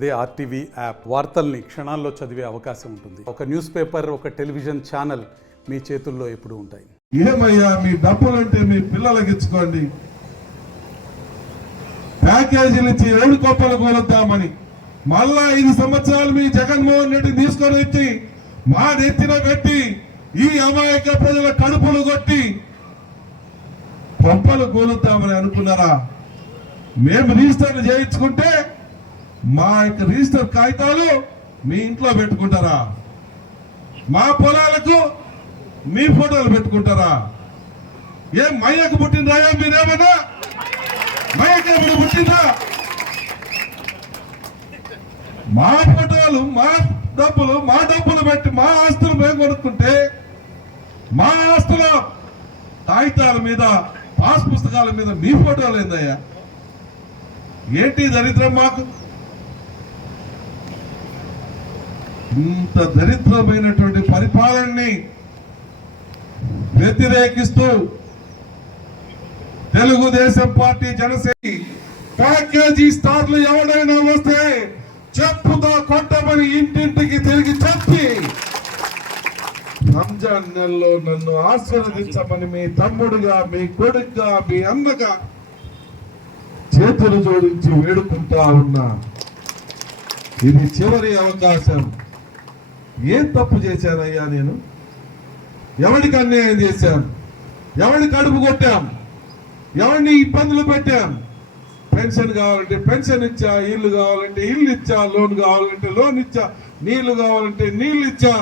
అదే RTV app వార్తల్ని క్షణాల్లో చదివే అవకాశం ఉంటుంది. ఒక న్యూస్ పేపర్, ఒక టెలివిజన్ ఛానల్ మీ చేతుల్లో ఎప్పుడూ ఉంటాయి. ఏమయ్యా మీ డబ్బులంటే మీ పిల్లలకి ఇచ్చుకోండి, ప్యాకేజీలు ఇచ్చి 7 కోట్లకు కొలుద్దామని మళ్ళా 5 సంవత్సరాలు మీ జగన్మోహన్ రెడ్డి తీసుకొని వచ్చి మా నెత్తిన పెట్టి ఈ అమాయక ప్రజల కడుపులు కొట్టి పంపలు కోలుద్దామని అనుకున్నారా? మేము రిజిస్టర్లు చేయించుకుంటే మా యొక్క రిజిస్టర్ కాగితాలు మీ ఇంట్లో పెట్టుకుంటారా? మా పొలాలకు మీ ఫోటోలు పెట్టుకుంటారా? ఏం మయ్యకు పుట్టిందా? మీరేమన్నా మయ్యకు ఎప్పుడు పుట్టిందా? మా ఫోటోలు, మా డబ్బులు పెట్టి మా ఆస్తులు మేము కొనుక్కుంటే మా ఆస్తుల కాగితాల మీద, పాస్ పుస్తకాల మీద మీ ఫోటోలు ఏందయ్యా? ఏంటి దరిద్రం? మాకు ఇంత దరిద్రమైనటువంటి పరిపాలనని వ్యతిరేకిస్తూ తెలుగుదేశం పార్టీ, జనసేన ప్యాకేజీ స్టార్లు ఎవరైనా వస్తే చెప్పుతో కొట్టమని ఇంటింటికి తిరిగి చెప్పి రంజాన్ నెలలో నన్ను ఆశీర్వదించమని మీ తమ్ముడుగా, మీ కొడుకుగా, మీ అన్నగా చేతులు జోడించి వేడుకుంటా ఉన్నా. ఇది చివరి అవకాశం. ఏం తప్పు చేశానయ్యా నేను? ఎవరికి అన్యాయం చేశాం? ఎవరిని కడుపు కొట్టాం? ఎవరిని ఇబ్బందులు పెట్టాం? పెన్షన్ కావాలంటే పెన్షన్ ఇచ్చా, ఇల్లు కావాలంటే ఇల్లు ఇచ్చా, లోన్ కావాలంటే లోన్ ఇచ్చా, నీళ్లు కావాలంటే నీళ్లు ఇచ్చా,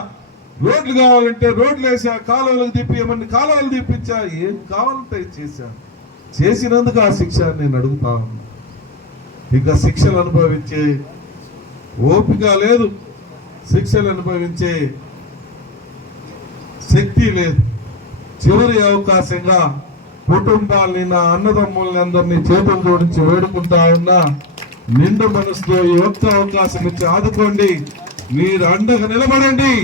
రోడ్లు కావాలంటే రోడ్లు వేసా, కాలువలకు తిప్పి కాలువలు తిప్పించా. ఏం కావాలంటే చేశా. చేసినందుకు ఆ శిక్ష నేను అడుగుతా ఉన్నా. ఇక శిక్షలు అనుభవించే ఓపిక లేదు, శిక్షలు అనుభవించే శక్తి లేదు. చివరి అవకాశంగా కుటుంబాలని, నా అన్నదమ్ముల్ని అందరినీ చేతులు జోడించి వేడుకుంటా ఉన్నా. నిండు మనసుతో ఈ ఒక్క అవకాశం ఇచ్చి ఆదుకోండి. మీరు అండగా నిలబడండి.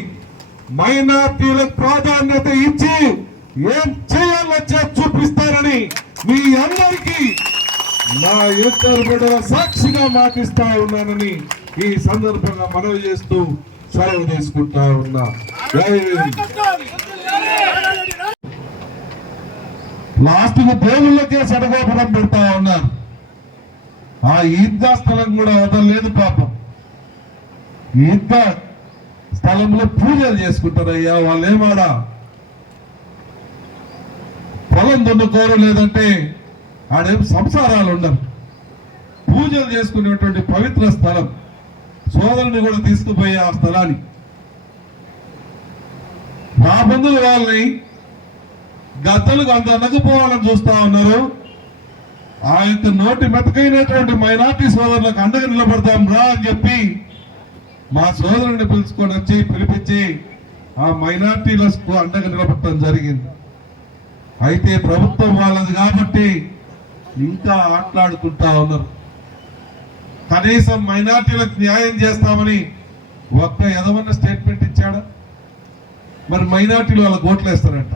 మైనార్టీలకు ప్రాధాన్యత ఇచ్చి ఏం చేయాలో చూపిస్తారని మీ అందరికీ నా ఇద్దరు బిడ్డల సాక్షిగా మాటిస్తా ఉన్నానని ఈ సందర్భంగా మనవి చేస్తూ సెలవు తీసుకుంటా ఉన్నా. లాస్ట్కు దేవుళ్ళకే సడగోపురం పెడతా ఉన్నారు. ఆ ఈద్గా స్థలం కూడా వదలలేదు పాపం. ఈద్గా స్థలంలో పూజలు చేసుకుంటారయ్యా. వాళ్ళు ఏమాడా పొలం దున్నుకోరు, లేదంటే ఆడేం సంసారాలు ఉండరు. పూజలు చేసుకునేటువంటి పవిత్ర స్థలం. సోదరుని కూడా తీసుకుపోయి ఆ స్థలాన్ని నా బంధువుల వాళ్ళని గద్దలకు అంత అనకపోవాలని చూస్తా ఉన్నారు. ఆ యొక్క నోటి మెతకైనటువంటి మైనార్టీ సోదరులకు అండగా నిలబడతాం రా అని చెప్పి మా సోదరుని పిలుచుకొని వచ్చి పిలిపించి ఆ మైనార్టీలకు అండగా నిలబడటం జరిగింది. అయితే ప్రభుత్వం వాళ్ళది కాబట్టి ఇంకా ఆటలాడుకుంటా ఉన్నారు. కనీసం మైనార్టీలకు న్యాయం చేస్తామని ఒక్క ఎదవన్న స్టేట్మెంట్ ఇచ్చాడా? మరి మైనార్టీలు వాళ్ళ ఓట్లు వేస్తారంట.